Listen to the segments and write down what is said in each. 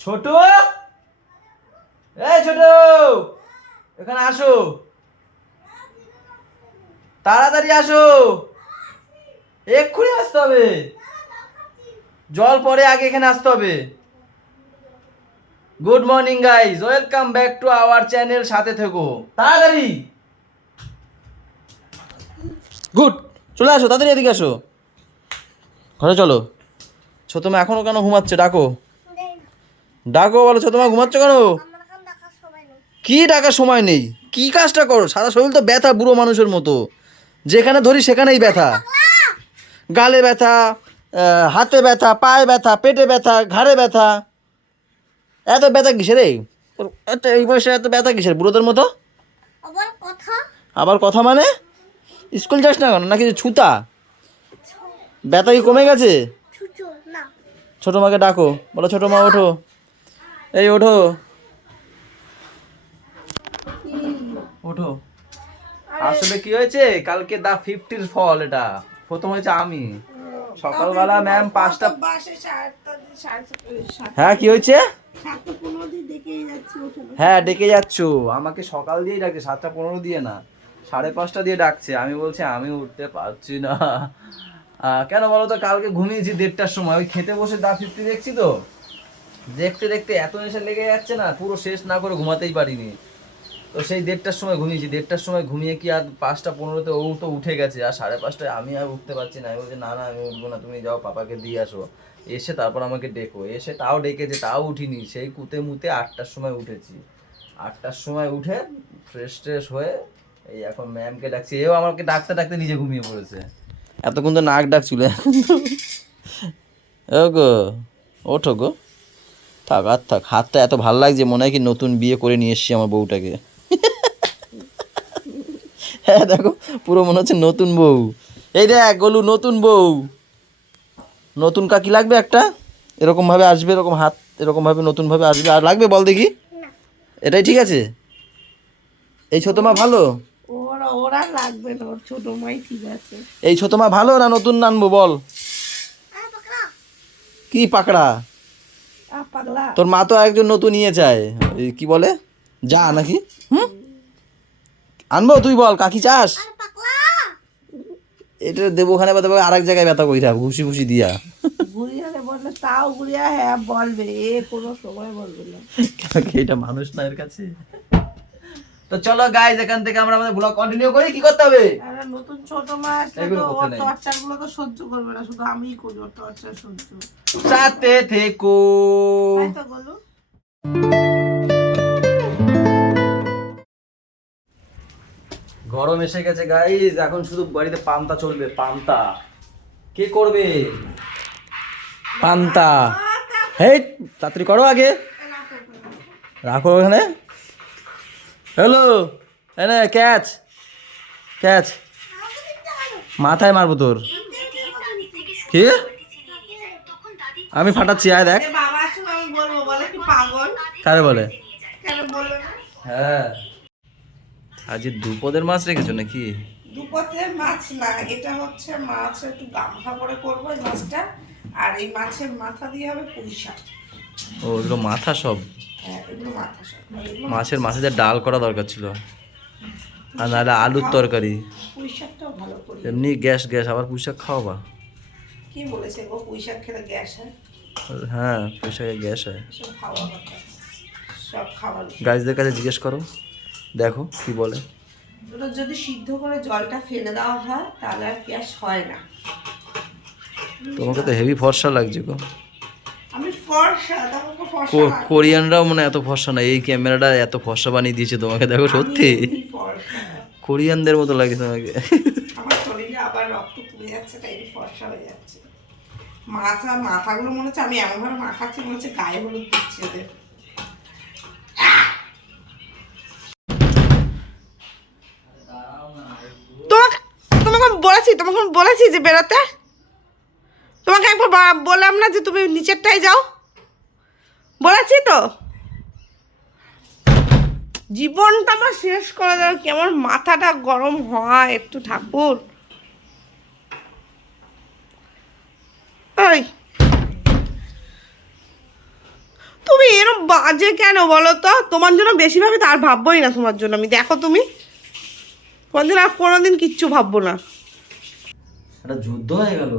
ছোট, এই ছোট, এখানে আসো, তাড়াতাড়ি আসো, এক্ষুনি আসতে হবে। জল পরে আগে এখানে আসতে হবে। Good morning guys, welcome back to our channel, সাথে থেকো তাড়াতাড়ি। গুড, চলে আসো, তাড়াতাড়ি এদিকে আসো, ঘরে চলো। ছোটমা এখনো কেন ঘুমাচ্ছে? ডাকো ডাকো, বলো ছোটমা ঘুমাচ্ছ কেন? কি ডাকার সময় নেই? কি কাজটা করো? সারা শরীর তো ব্যথা, বুড়ো মানুষের মতো। যেখানে ধরি সেখানেই ব্যথা, গালে ব্যথা, হাতে ব্যথা, পায়ে ব্যথা, পেটে ব্যথা, ঘাড়ে ব্যথা। এত ব্যথা কিসের রে? এই বয়সে এত ব্যথা কিসের বুড়োদের মতো? আবার কথা মানে? স্কুল যাস না কেন? নাকি ছুতা? ব্যথা কি কমে গেছে? ছোট মাকে ডাকো, বলো ছোট মা ওঠো, এই ওঠো ওঠো। আসলে কি হয়েছে, কালকে দা 50-র ফল, এটা প্রথম হয়েছে আমি। সকালবেলা ম্যাম 5টা, হ্যাঁ কি হয়েছে? হ্যাঁ ডেকে যাচ্ছ, আমাকে সকাল দিয়েই ডাকছে, 7টা 15 দিয়ে না, 5:30 দিয়ে ডাকছে। আমি বলছি আমি উঠতে পারছি না। কেন বলো তো? কালকে ঘুমিয়েছি 1:30টার সময়, ওই খেতে বসে দা 50 দেখছি তো, দেখতে দেখতে এত নেশা লেগে যাচ্ছে না, পুরো শেষ না করে ঘুমাতেই পারিনি। তো সেই 1:30টার সময় ঘুমিয়েছি, 1:30টার সময় ঘুমিয়ে কি আর 5টা 15-তে ও তো উঠে গেছে, আর 5:30টায় আমি আর উঠতে পারছি না। আমি বলছি না না আমি উঠবো না, তুমি যাও পাপাকে দিয়ে আসো, এসে তারপর আমাকে ডেকো। এসে তাও ডেকেছে, তাও উঠিনি, সেই কুতে মুতে 8টার সময় উঠেছি। 8টার সময় উঠে ফ্রেশ ট্রেশ হয়ে এই এখন ম্যামকে ডাকছি, এও আমাকে ডাকতে ডাকতে নিজে ঘুমিয়ে পড়েছে। এতক্ষণ তো নাক ডাকছিল, এখন তো ও গো ওঠো গো। থাক আর থাক, হাতটা এত ভাল লাগছে, মনে হয় কি নতুন বিয়ে করে নিয়ে এসছি আমার বউটাকে। হ্যাঁ দেখো, পুরো মনে হচ্ছে নতুন বউ। এই দেখ গলু, নতুন বউ, নতুন কাকি লাগবে একটা, এরকম ভাবে আসবে, এরকম হাত এরকম ভাবে নতুন ভাবে আসবে। আর লাগবে বল দেখি? এটাই ঠিক আছে? এই ছোট মা ভালো? ওরা লাগবে না, ওর ছোট মাই ঠিক আছে। এই ছোট মা ভালো না নতুন আনবো বল? কি পাকড়া? পাগলা তোর মা তো একজন নতুন নিয়ে চায়, এই কি বলে, যা নাকি? হুম, আনবো, তুই বল কাকি চাস? এটা দেবো ওখানে বা আর এক জায়গায় ব্যথা করি থাক, ঘুষি ঘুষি দিয়া। গুড়িয়ালে বললে তাও গুড়িয়া হ্যাঁ বলবে, এ কোনো সময় বলবে না। এটা মানুষ না এর কাছে। তো চলো গাইজ, এখান থেকে আমরা আমাদের ব্লগ কন্টিনিউ করি। কি করতে হবে? একটা নতুন ছোট মা আসলে এগুলো তো করতে ওর নেই। টর্চার গুলো তো সহ্য করবে না, শুধু আমিই করি ওর টর্চার সহ্য। সাথে থেকো। তাই তো বলো। গরম এসে গেছে গাইজ, এখন শুধু বাড়িতে পান্তা চলবে, পান্তা। কে করবে পান্তা? হেই তাড়াতাড়ি করো আগে, রাখো ওখানে। হ্যালো, এনে ক্যাচ ক্যাচ, মাথায় মারবো তোর। কি? আমি ফাটাচ্ছি, আয় দেখ। বাবা আসলে আমি বলবো, বলে কি পাগল? কারে বলে? কেন বলবে না? হ্যাঁ, আজ দুপদের মাছ রেখেছো নাকি? দুপথে মাছ না, এটা হচ্ছে মাছ একটু গামছা করে করবো এই মাছটা, আর এই মাছের মাথা দিয়ে হবে পুঁই শাক। ও এগুলো মাথা সব? হ্যাঁ এগুলো মাথা শাক, এগুলো মাছের মাথা দিয়ে ডাল করা দরকার ছিল, আর নাহলে আলুর তরকারি। পুঁই শাকটাও ভালো করি। এমনি গ্যাস গ্যাস, আবার পুঁই শাক খাওয়াবা? কি বলেছে গো, পুঁই শাক খেলে গ্যাস হয়? হ্যাঁ পুঁই শাকে গ্যাস হয়। সব খাওয়া কথা, সব খাওয়ার। গাছদের কাছে জিজ্ঞেস করো, দেখো কি বলে। ওটা যদি সিদ্ধ করে জলটা ফেলে দেওয়া হয় তাহলে আর গ্যাস হয় না। তোমাকে তো হেভি ফর্সা লাগছে গো। আমি ফর্সা, তোমাকে ফর্সা লাগবে। কোরিয়ানরাও মনে হয় এত ফর্সা না, এই ক্যামেরাটা এত ফর্সা বানিয়ে দিয়েছে তোমাকে, দেখো সত্যি আমি এমনি ফর্সা। কোরিয়ানদের মতো লাগে তোমাকে। আমার শরীরে আবার রক্ত পুড়ে যাচ্ছে, তাই আমি ফর্সা হয়ে যাচ্ছে। মাথাগুলো মনে হচ্ছে আমি এমনভাবে মাখাচ্ছি, মনে হচ্ছে গায়ে হলুদ দিচ্ছে ওদের। তোমাকে আমি বলেছি যে বেরোতে। তোমাকে একবার বললাম না যে তুমি নিচেরটাই যাও, বলেছি তো। জীবনটা আমার শেষ করে দাও, কেমন মাথাটা গরম হয় একটু ঠাকুর। ওই তুমি বাজে কেন বলো তো? তোমার জন্য বেশি ভাবি তো আর ভাববোই না তোমার জন্য আমি। দেখো তুমি কোনদিন আর কোনোদিন কিচ্ছু ভাববো না। একটা যুদ্ধ হয়ে গেল।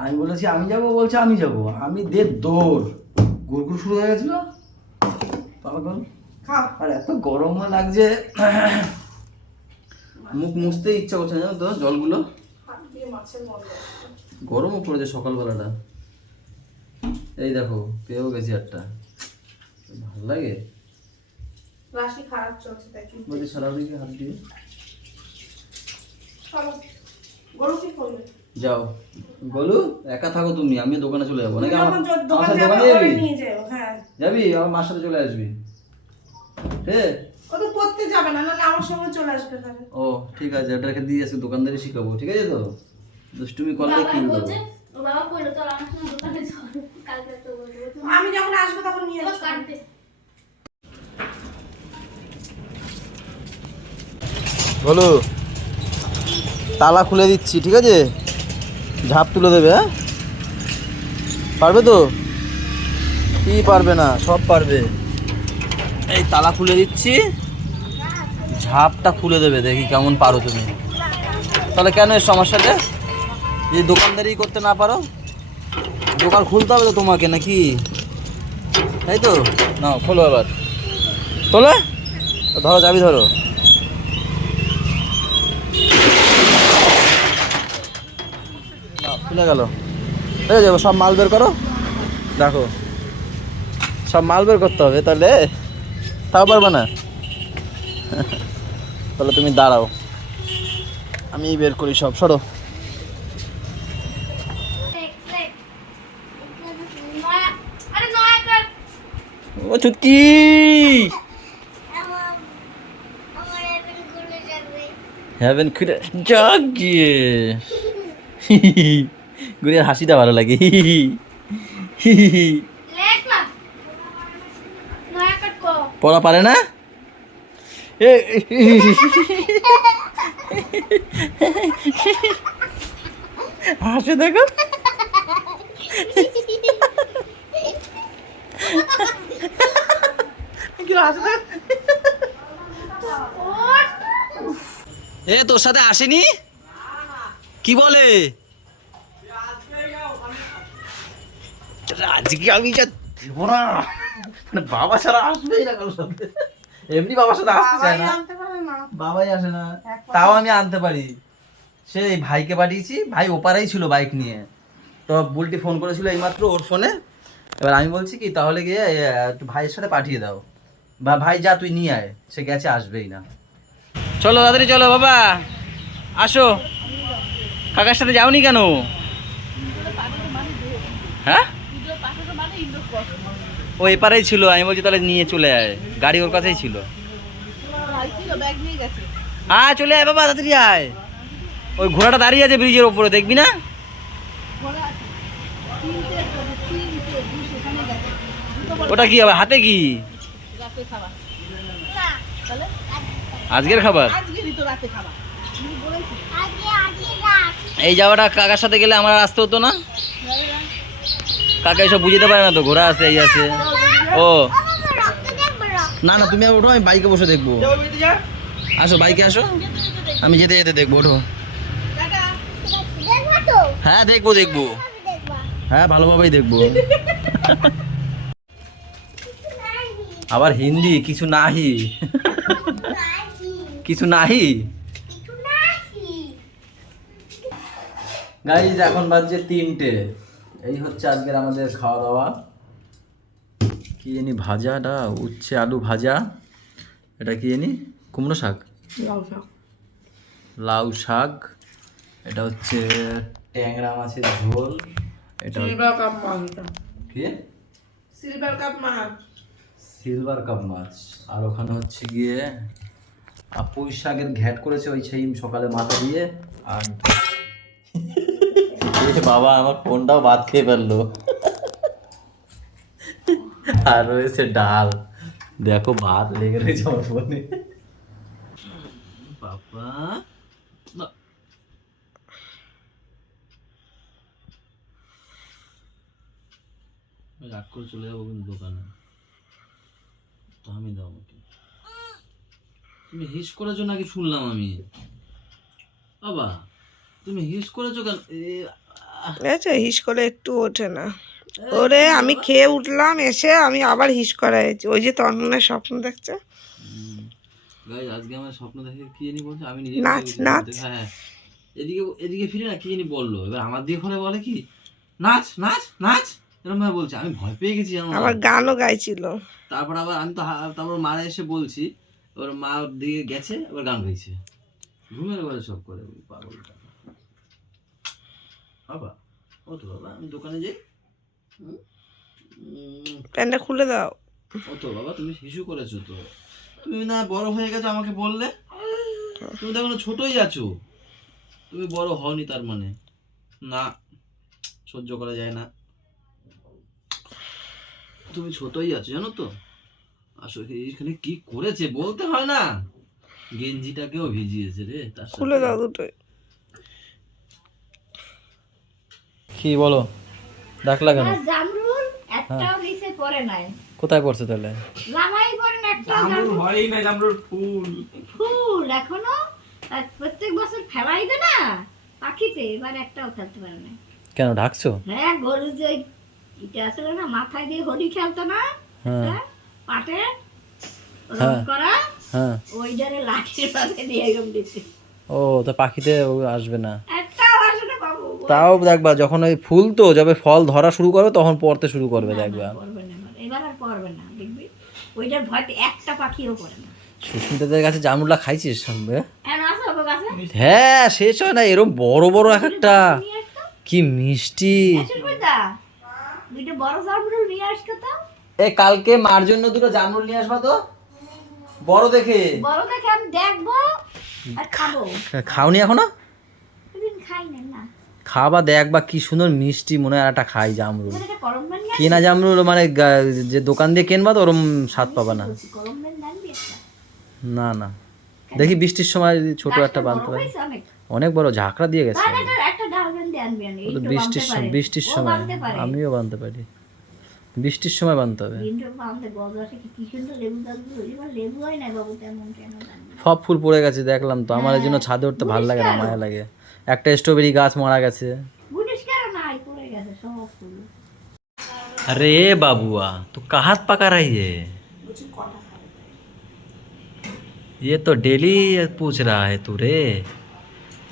আমি বলেছি আমি যাব, বলছে আমি যাব। আমি দৌড় গুড়গুড় শুরু হয়ে গেছিল। পাগল। খাও। আর এত গরম লাগছে, মুখ মুছতে ইচ্ছা করছে না জানো তো, জলগুলো গরমও পড়েছে সকালবেলাটা। এই দেখো পেয়েও গেছি একটা, ভালো লাগে। রাশি খারাপ চলছে তাই কি বলছি সারাদিকে হাত দিয়ে চলো। গরু কি করবে? যাও বলু, একা থাকো তুমি, আমি দোকানে চলে যাবো নাকি? আমার দোকান সাথে যাবে, দোকানে ওরে যাবি? নিয়ে যাও। হ্যাঁ যাবি, আমার মার সাথে চলে আসবি। ঠিক ও তো করতে যাবে না, নাহলে আমার সঙ্গে চলে আসবে তাহলে। ও ঠিক আছে, ওটাকে দিয়ে আসি, দোকানদারি শিখাবো, ঠিক আছে তো? দুষ্টুমি করলে কিনবো। ও বাবা কইলো চল আমার সঙ্গে দোকানে চল, কালকে তো বলবো আমি যখন আসবো তখন নিয়ে আসবো। কাটতে। বলু, তালা খুলে দিচ্ছি, ঠিক আছে? ঝাঁপ তুলে দেবে, হ্যাঁ? পারবে তো? কি পারবে না, সব পারবে। এই তালা খুলে দিচ্ছি, ঝাঁপটা খুলে দেবে, দেখি কেমন পারো তুমি। তাহলে কেন এর সমস্যাটা? যদি দোকানদারি করতে না পারো, দোকান খুলতে হবে তো তোমাকে নাকি, তাই তো? নাও খোলো এবার, খোলো। ধরো চাবি ধরো। খুলে গেল, ঠিক আছে? সব মাল বের করো, দেখো সব মাল বের করতে হবে, তাহলে তাও পারবে না। তাহলে তুমি দাঁড়াও, আমি বের করি সব, সরো। নয়া, আরে নয়া কাট। ও চুটকি, আমার এমন গুলো যাবে। হ্যাভেন খুলে জাগিয়ে। গুড়িয়ার হাসিটা ভালো লাগে। লেখ না। নয়া কাট কো। পড়া পারে না। হাসে দেখো। কি আছে না? এ তোর সাথে আসেনি? কি বলে? আজকে আমি যা দেবো না, মানে বাবা ছাড়া আসবেই না কারোর সাথে। এমনি বাবার সাথে আসতে চায় না, আনতে পারে না। বাবাই আসে না। তাও আমি আনতে পারি। সেই ভাইকে পাঠিয়েছি, ভাই ওপারেই ছিল বাইক নিয়ে। তো বুলটি ফোন করেছিল এইমাত্র ওর ফোনে। এবার আমি বলছি কি, তাহলে গিয়ে একটু ভাইয়ের সাথে পাঠিয়ে দাও, বা ভাই যা তুই নিয়ে আয়, সে গেছে, আসবেই না। চলো তাড়াতাড়ি চলো বাবা, আসো। কাকার সাথে যাওনি কেন? হ্যাঁ, ও এপারেই ছিল, আমি বলছি তাহলে নিয়ে চলে আয়, গাড়ি ওর কাছেই ছিল। হ্যাঁ চলে আয় বাবা, তাড়াতাড়ি আয়। ওই ঘোড়াটা দাঁড়িয়ে আছে ব্রিজের ওপরে, দেখবি না? ওটা কি হবে হাতে? কি আজকের খাবার? এই যাওয়াটা কাকার সাথে গেলে আমার আর আসতে হতো না। কাকা এসব বুঝতে পারে না তো, ঘোড়া আছে এই আছে। ও না না, তুমি ওঠো, আমি বাইকে বসে দেখবো। আসো বাইকে আসো, আমি যেতে যেতে দেখবো, ওঠো। হ্যাঁ দেখবো দেখবো, হ্যাঁ ভালোভাবেই দেখবো। আবার হিন্দি কিছু নাহি, কিছু নাহি। গাইজ এখন বাজছে 3টে। এই হচ্ছে আজকের আমাদের খাওয়া দাওয়া। কি জানি ভাজাটা, উচ্ছে আলু ভাজা। এটা কি জানি, কুমড়ো শাক, লাউ শাক। এটা হচ্ছে ট্যাংরা মাছের ঝোল। এটা সিলভার কাপ মাছ। কি? সিলভার কাপ মাছ। সিলভার কাপ মাছ। আর ওখানে হচ্ছে গিয়ে পুঁই শাকের ঘ্যাট করেছে ওই সেই সকালে মাথা দিয়ে। আর বাবা আমার ফোনটাও বাদ খেয়ে ফেললো। আর রয়েছে ডাল, দেখো ভাত লেগে রয়েছে আমার ফোনে। বাবা রাগ করে চলে যাবো কিন্তু দোকানে। তুমি হিস করেছো নাকি শুনলাম আমি? বাবা তুমি হিস করেছো কেন? আচ্ছা, হিস করে একটু ওঠে না। ওরে আমি খেয়ে উঠলাম, এসে আমি আবার হিস করা হয়েছি। ওই যে তন্মনের স্বপ্ন দেখছে, গাইস আজকে আমার স্বপ্ন দেখে কি জানি বলছে, আমি নিজে নাচ নাচ। হ্যাঁ এদিকে এদিকে ফিরে না কি জানি বললো, এবার আমার দিকে ফোনে বলে কি নাচ নাচ নাচ এরকম ভাবে বলছে, আমি ভয় পেয়ে গেছি জানো না? আমার গানও গাইছিল। তারপর আবার আমি তো তারপর মারা এসে বলছি, ওর মা ওর দিকে গেছে আবার গান গাইছে, ঘুমের ঘরে সব করে পাগলটা। বাবা ও তো বাবা আমি দোকানে যাই। প্যান্টটা খুলে দাও। ও তো বাবা তুমি শিশু করেছো তো, তুমি না বড় হয়ে গেছো আমাকে বললে, তুমি তো এখনো ছোটই আছো, তুমি বড় হওনি তার মানে না, সহ্য করা যায় না, তুমি ছোটই আছো জানো তো। আসলে এখানে কি করেছে বলতে হয় না, গেঞ্জিটাকেও ভিজিয়েছে রে তার সাথে। খুলে দাও দুটোই। কি বলো, ডাকলা কেন? আর জামরুল একটাও নিচে পড়ে নাই। কোথায় পড়ছে তাহলে? লামাই পড়ে না একটা জামরুল। হয়ই না জামরুল ফুল। ফুল এখনো আর প্রত্যেক বছর ফেলাই দে না পাখিতে, এবার একটাও ফেলতে পারে না। কেন ঢাকছো? হ্যাঁ, গরু যে এটা আসলে না মাথায় দিয়ে হোলি খেলতো না, হ্যাঁ হ্যাঁ, পাটে রং হ্যাঁ। করা, হ্যাঁ ওইটারে লাঠির পাশে দিয়ে এরকম দিচ্ছে। ও তো পাখিতে ও আসবে না। একটাও আসে না বাবু। তাও দেখবা যখন ওই ফুল তো যবে ফল ধরা শুরু করবে তখন পড়তে শুরু করবে না, না, দেখবা। পড়বে না এবার আর পড়বে না, দেখবি ওইটার ভয়তে একটা পাখিও পড়ে না। সুস্মিতাদের কাছে জামরুলা খাইছিস সঙ্গে? হ্যাঁ, আছে ওর কাছে। হ্যাঁ শেষ হয় না, এরকম বড় বড় এক একটা, নিয়ে আসতো। কি মিষ্টি। সুস্মিতা, দুইটা বড় জামরুল নিয়ে আসতো তো। এ কালকে মার জন্য দুটো জামরুল নিয়ে আসবা তো, বড় দেখে। বড় দেখে আমি দেখবো আর খাবো। খাওনি এখনো? কোনদিন খাই না না। খাবা দেখবা কি সুন্দর মিষ্টি, মনে হয় একটা খাই জামরুল। তুমি একটা গরম বান নিয়ে কেনা জামরুল মানে যে দোকান দিয়ে কিনবা তো ওরম স্বাদ পাবা না। আসি, গরম বান আনবি একটা। না না দেখি বৃষ্টির সময় যদি ছোট গাছটা একটা বড় বানতে পারি। হয়েছে অনেক। অনেক বড় ঝাঁকড়া দিয়ে গেছে। তাহলে একটা ডাল বান দিয়ে আনবি, আনি। ও তো এইটা বৃষ্টির বানতে পারে। বৃষ্টির ও সময় বানতে পারে। আমিও বানতে পারি, বৃষ্টির সময় বানতে হবে। তিনটে বানতে গজাতে কি সুন্দর লেবু গাছগুলো, এবার লেবু হয় না বাবু তেমন কেন জানি না। সব ফুল পড়ে গেছে দেখলাম তো, আমার এই জন্য ছাদে উঠতে ভালো লাগে না, মায়া লাগে। একটা স্ট্রবেরি গাছ মারা গেছে। বুঝিস কেন নাই, পড়ে গেছে সব ফুল। अरे बाबुआ तू कहाँ पका रही है? বলছি কটা খাবে? ये तो डेली पूछ रहा है तू रे,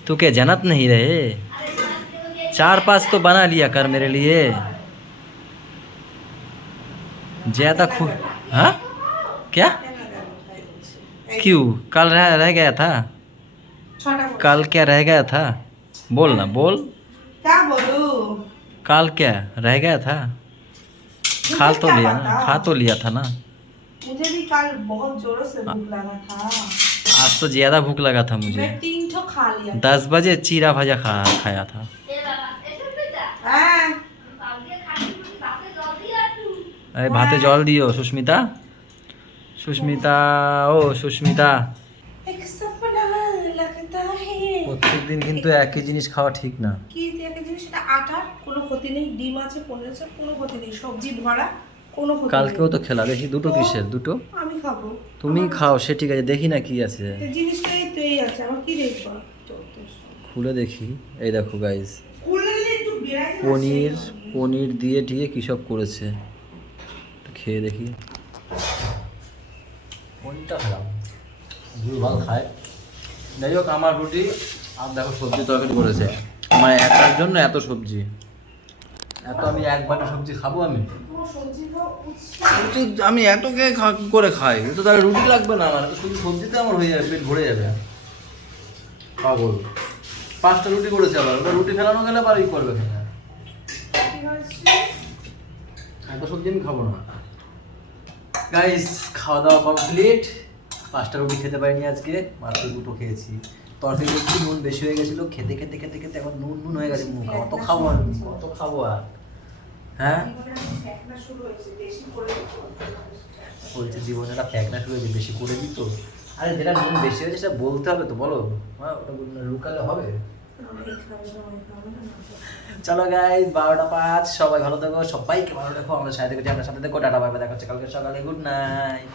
तू क्या जनत नहीं रहे? 4-5 तो बना लिया कर मेरे लिए, ज्यादा हाँ क्या? क्यों कल रह गया था? ছটা कल क्या रह गया था? बोल ना बोल, क्या बोलूं? कल क्या रह गया था? खा तो क्या लिया ना, पता? खा तो लिया था ना। मुझे भी कल बहुत जोरों से भूख लगा था। आज तो ज्यादा भूख लगा था मुझे, मैं 3 ठो खा लिया। 10 बजे चीरा भजा खाया था। এ বাবা, এসব পেতা। हाँ, কালকে খালি তুমি ভাতে জল দিয়ে একটু। अरे भाते जल दियो सुष्मिता, सुष्मिता ओ सुष्मिता। एक सपना लगता है। প্রত্যেক দিন কিন্তু একই জিনিস খাওয়া ঠিক না। কি একটা জিনিস, সেটা আটার কোনো ক্ষতি নেই, ডিম আছে, পনির আছে, কোনো ক্ষতি নেই, সবজি ভরা, কোনো ক্ষতি কালকেও নেই। তো খেলা, দেখি দুটো কিসের দুটো? আমি খাবো। তুমি খাও সে ঠিক আছে, দেখি না কি আছে, এই জিনিসটাই তো এই আছে, আমার কি দেখবো? খুলে দেখি। এই দেখো গাইস, খুলে দিলে একটু বেড়াই যাবে। পনির পনির দিয়ে টিয়ে কী সব করেছে, একটু খেয়ে দেখি। পনিরটা খারাপ, ভুলভাল খায়। যাই হোক আমার রুটি আর দেখো সবজি তরকারি করেছে, আমার একার জন্য এত সবজি, এত আমি এক বাটি সবজি খাবো আমি? কোনো সবজি খাও, উৎস রুটি আমি এত কে করে খাই, তো তাহলে রুটি লাগবে না আমার, শুধু সবজিতে আমার হয়ে যাবে, পেট ভরে যাবে। পাগল, 5টা রুটি করেছে আবার, ওটা রুটি ফেলানো গেলে আবার ই করবে কিনা, এত সবজি আমি খাবো না। গাইস খাওয়া দাওয়া কমপ্লিট, 5টা রুটি খেতে পারিনি আজকে, মাত্র 2টো খেয়েছি। তরকারি একটু নুন বেশি হয়ে গেছিলো, খেতে খেতে খেতে খেতে এখন নুন নুন হয়ে গেছে মুখ, কত খাবো আর, কত খাবো আর? হ্যাঁ ফেকনা শুরু হয়েছে, বেশি করে বলছে জীবনে একটা ফ্যাকনা শুরু হয়েছে, বেশি করে দিত। আরে যেটা নুন বেশি হয়েছে সেটা বলতে হবে তো, বলো। হ্যাঁ ওটা লুকালে হবে? চলো গাইস 12টা 5, সবাই ভালো থাকো, সবাইকে ভালো রাখো, আমাদের সাথে দেখো, আপনার সাথে দেখো, টাটা বাই বাই, দেখা হচ্ছে কালকে সকালে, গুড নাইট।